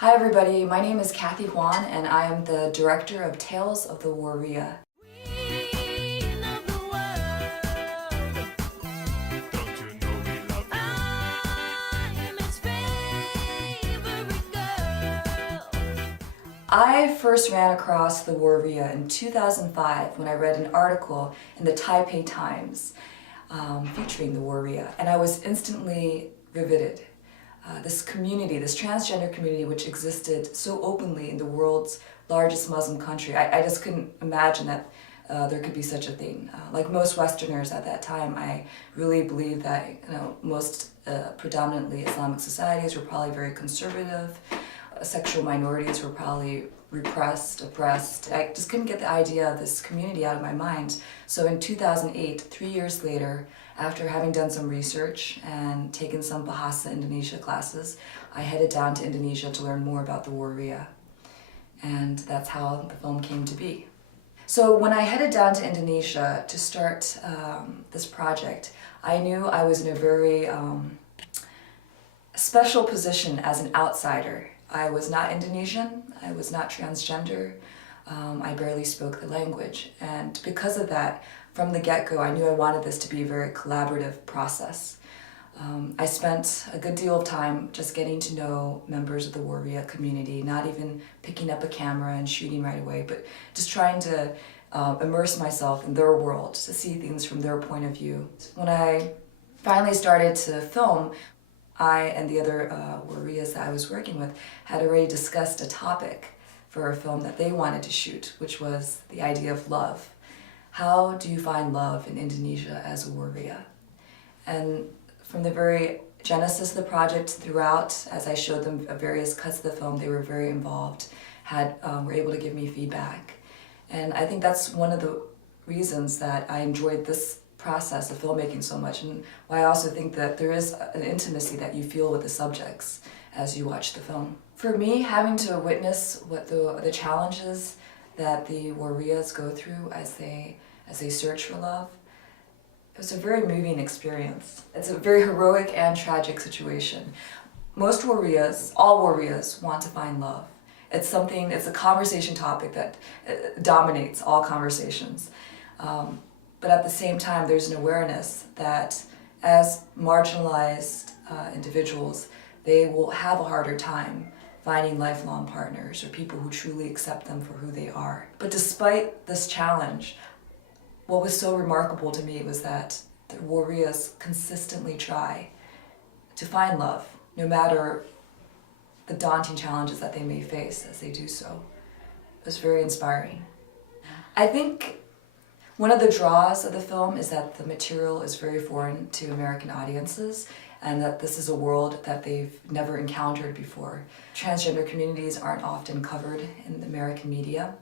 Hi everybody, my name is Kathy Huang and I am the director of Tales of the Waria. I first ran across the Waria in 2005 when I read an article in the Taipei Times featuring the Waria, and I was instantly riveted. This community, this transgender community which existed so openly in the world's largest Muslim country, I just couldn't imagine that there could be such a thing. Like most Westerners at that time, I really believed that most predominantly Islamic societies were probably very conservative. Sexual minorities were probably repressed, oppressed. I just couldn't get the idea of this community out of my mind. So in 2008, 3 years later, after having done some research and taken some Bahasa Indonesia classes, I headed down to Indonesia to learn more about the Waria. And that's how the film came to be. So when I headed down to Indonesia to start this project, I knew I was in a very special position as an outsider. I was not Indonesian, I was not transgender, I barely spoke the language, and because of that, from the get-go, I knew I wanted this to be a very collaborative process. I spent a good deal of time just getting to know members of the Waria community, not even picking up a camera and shooting right away, but just trying to immerse myself in their world, to see things from their point of view. When I finally started to film, I and the other Warias that I was working with had already discussed a topic for a film that they wanted to shoot, which was the idea of love. How do you find love in Indonesia as a Waria? And from the very genesis of the project throughout, as I showed them various cuts of the film, they were very involved, were able to give me feedback. And I think that's one of the reasons that I enjoyed this process of filmmaking so much, and why I also think that there is an intimacy that you feel with the subjects as you watch the film. For me, having to witness what the challenges that the Warias go through as they search for love, it was a very moving experience. It's a very heroic and tragic situation. Most Warias, all Warias, want to find love. It's a conversation topic that dominates all conversations. But at the same time, there's an awareness that as marginalized individuals, they will have a harder time finding lifelong partners or people who truly accept them for who they are. But despite this challenge, what was so remarkable to me was that the Warias consistently try to find love, no matter the daunting challenges that they may face as they do so. It was very inspiring. I think one of the draws of the film is that the material is very foreign to American audiences, and that this is a world that they've never encountered before. Transgender communities aren't often covered in the American media,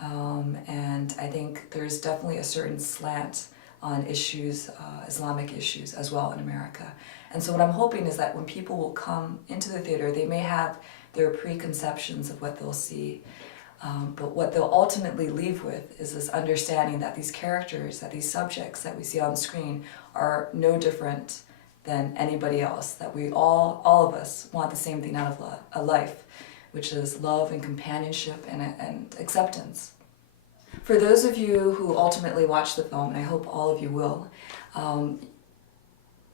and I think there's definitely a certain slant on issues, Islamic issues as well in America. And so what I'm hoping is that when people will come into the theater, they may have their preconceptions of what they'll see, but what they'll ultimately leave with is this understanding that these characters, that these subjects that we see on the screen are no different than anybody else, that we all of us want the same thing out of a life, which is love and companionship and acceptance. For those of you who ultimately watch the film, and I hope all of you will,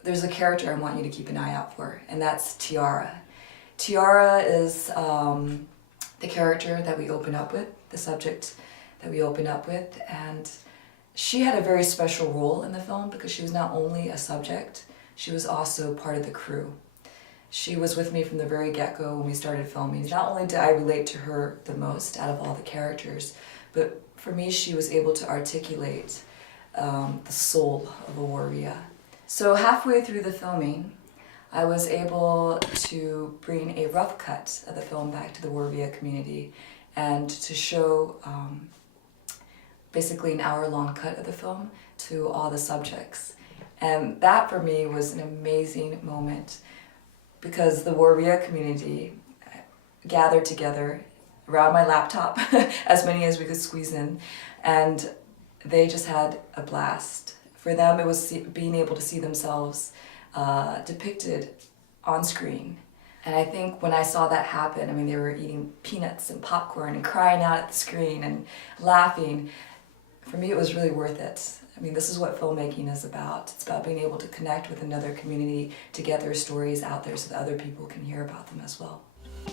there's a character I want you to keep an eye out for, and that's Tiara. Tiara is the character that we open up with, the subject that we open up with, and she had a very special role in the film because she was not only a subject, she was also part of the crew. She was with me from the very get-go when we started filming. Not only did I relate to her the most out of all the characters, but for me she was able to articulate the soul of a Waria. So halfway through the filming, I was able to bring a rough cut of the film back to the Waria community and to show basically an hour-long cut of the film to all the subjects. And that for me was an amazing moment because the Waria community gathered together around my laptop, as many as we could squeeze in, and they just had a blast. For them, it was being able to see themselves depicted on screen And I think when I saw that happen, I mean, they were eating peanuts and popcorn and crying out at the screen and laughing. For me, it was really worth it. I mean, this is what filmmaking is about. It's about being able to connect with another community, to get their stories out there so that other people can hear about them as well.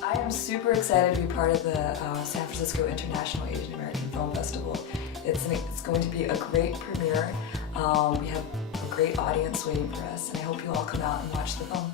I am super excited to be part of the San Francisco International Asian American Film Festival. It's going to be a great premiere. We have a great audience waiting for us, and I hope you all come out and watch the film.